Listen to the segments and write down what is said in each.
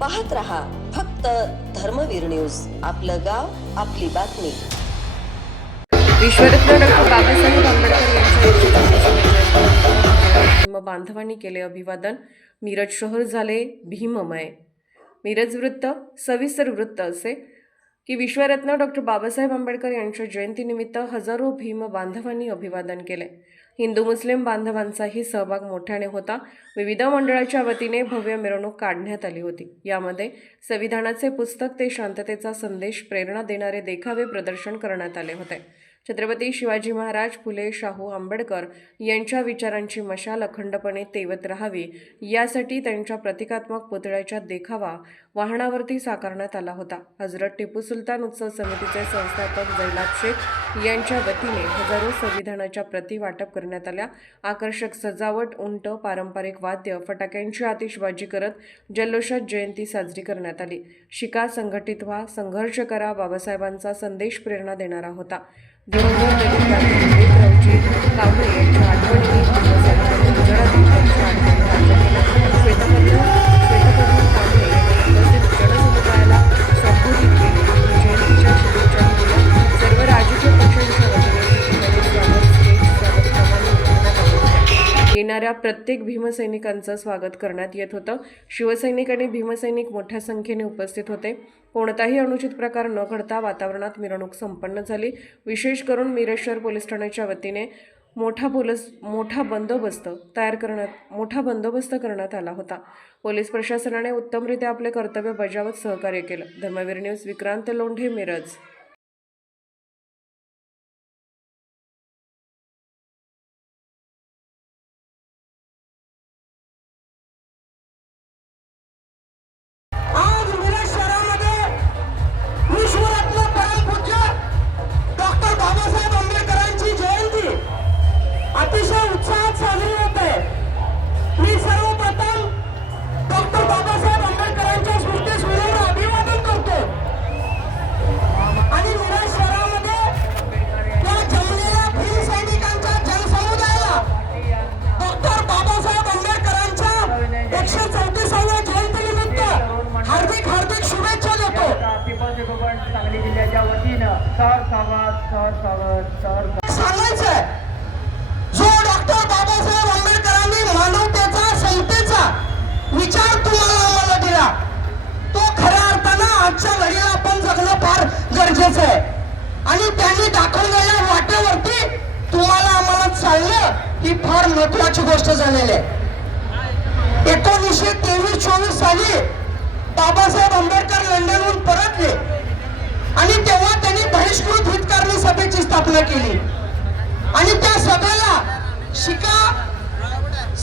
पाहत रहा फक्त धर्मवीर न्यूज. आपलं गाव आपली बातमी. विश्वरत्न डॉक्टर बाबासाहेब आंबेडकर यांच्या बांधवांनी केले अभिवादन. मिरज शहर झाले भीममय. मिरज वृत्त सविस्तर वृत्त असे की विश्वरत्न डॉक्टर बाबासाहेब आंबेडकर यांच्या जयंतीनिमित्त हजारो भीम बांधवांनी अभिवादन केले. हिंदू मुस्लिम बांधवांचाही सहभाग मोठ्याने होता. विविध मंडळाच्या वतीने भव्य मिरवणूक काढण्यात आली होती. यामध्ये संविधानाचे पुस्तक ते शांततेचा संदेश प्रेरणा देणारे देखावे प्रदर्शन करण्यात आले होते. छत्रपती शिवाजी महाराज फुले शाहू आंबेडकर यांच्या विचारांची मशाल अखंडपणे तेवत राहावी यासाठी त्यांच्या प्रतिकात्मक पुतळ्याच्या देखावा वाहनावरती साकारण्यात आला होता. हजरत टिपू सुलतान उत्सव समितीचे संस्थापक जैलाब शेख यांच्या वतीने हजारो संविधानाच्या प्रती वाटप करण्यात आल्या. आकर्षक सजावट उंट पारंपरिक वाद्य फटाक्यांची आतिषबाजी करत जल्लोषात जयंती साजरी करण्यात आली. शिका संघटित व्हा संघर्ष करा बाबासाहेबांचा संदेश प्रेरणा देणारा होता. दिवंगत नवीन क्रांतिमंत्री कांबळे यांच्या आठवणीने येणाऱ्या प्रत्येक भीमसैनिकांचं स्वागत करण्यात येत होतं. शिवसैनिक आणि भीमसैनिक मोठ्या संख्येने उपस्थित होते. कोणताही अनुचित प्रकार न घडता वातावरणात मिरवणूक संपन्न झाली. विशेष करून मिरेश्वर पोलीस ठाण्याच्या वतीने मोठा पोलीस मोठा बंदोबस्त तयार करण्यात मोठा बंदोबस्त करण्यात आला होता. पोलीस प्रशासनाने उत्तमरित्या आपले कर्तव्य बजावत सहकार्य केलं. धर्मवीर न्यूज विक्रांत लोंढे मिरज. गरजेचं आहे. आणि त्यांनी दाखवलेल्या वाटेवरती तुम्हाला आम्हाला चालणं ही फार महत्वाची गोष्ट झालेली आहे. एकोणीसशे तेवीस चोवीस साली बाबासाहेब आंबेडकर लंडनहून परतले. आणि तेव्हा त्यांनी बहिष्कृत हितकारणी सभेची स्थापना केली. आणि त्या सभेला शिका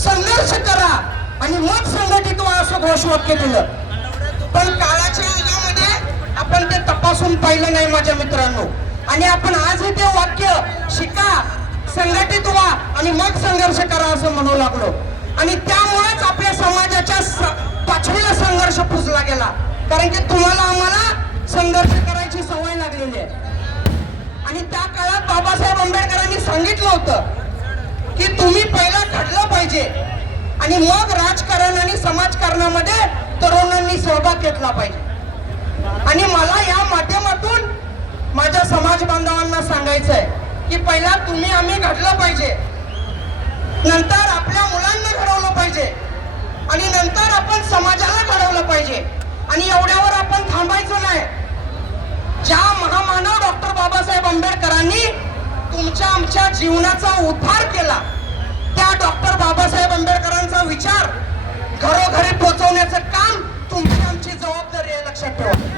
संघर्ष करा आणि मग संघटित व्हा असं घोषवाक्य दिलं. पण काळाच्या युगामध्ये आपण ते तपासून पाहिलं नाही माझ्या मित्रांनो. आणि आपण आजही ते वाक्य शिका संघटित व्हा आणि मग संघर्ष करा असं म्हणू लागलो. आणि त्यामुळेच आपल्या समाजाच्या पाचवीला संघर्ष पुजला गेला. कारण की तुम्हाला आम्हाला संघर्ष करायची सवय लागलेली आहे. आणि त्या काळात बाबासाहेब आंबेडकरांनी सांगितलं होतं की तुम्ही पहिला घडलं पाहिजे. आणि मग राजकारण आणि समाजकारणामध्ये तरुणांनी सहभाग घेतला पाहिजे. आणि मला या माध्यमातून माझ्या समाज बांधवांना सांगायचं आहे की पहिला तुम्ही आम्ही घडलं पाहिजे. नंतर आपल्या मुलांना घडवलं पाहिजे. आणि नंतर आपण समाजाला घडवलं पाहिजे. आणि एवढ्यावर आपण थांबायचं नाही. ज्या महामानव डॉक्टर बाबासाहेब आंबेडकरांनी तुमच्या आमच्या जीवनाचा उद्धार केला त्या डॉक्टर बाबासाहेब आंबेडकरांचा विचार घरोघरी पोहोचवण्याचं काम तुमची आमची जबाबदारी आहे लक्षात ठेवा.